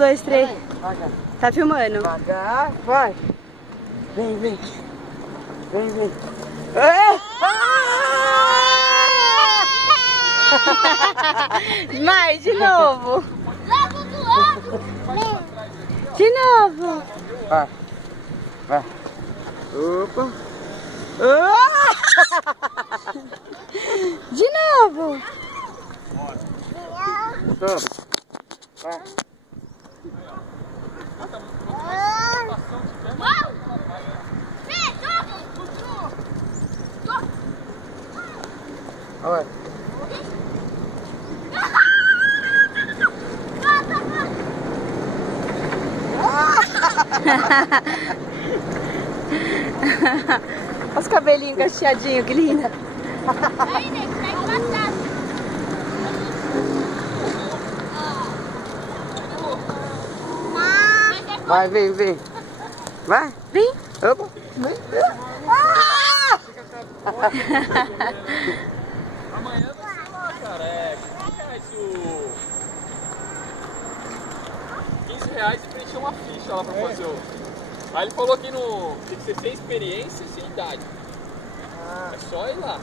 2, 3. Vai, Tá filmando? devagar, vai. Vem, vem. Vem, vem. Ah! Vai, de novo. Leva do lado. De novo. Vai. Vai. Opa. De novo. Toma. Vai. Olha. Olha os cabelinhos cacheadinhos, que linda. Aí, Ney, pega o batata. Vai, vem, vem. Vai. Vem. Opa. Vem. Amanhã vai ser lá, cara. É 15 reais e preencher uma ficha lá pra fazer o... Aí ele falou que no... tem que ser sem experiência e sem idade. É só ir lá.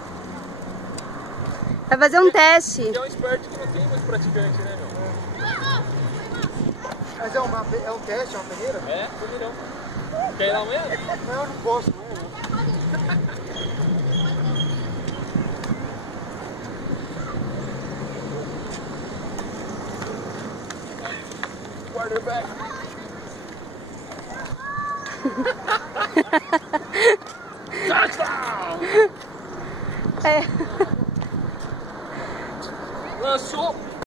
Vai fazer um teste. Porque é um esperto que não tem muito praticante, né, meu? Mas é um teste, é uma peneira? É, primeirão. Quer ir lá amanhã? Não, eu não posso. Quarterback. Touchdown! É. Lançou.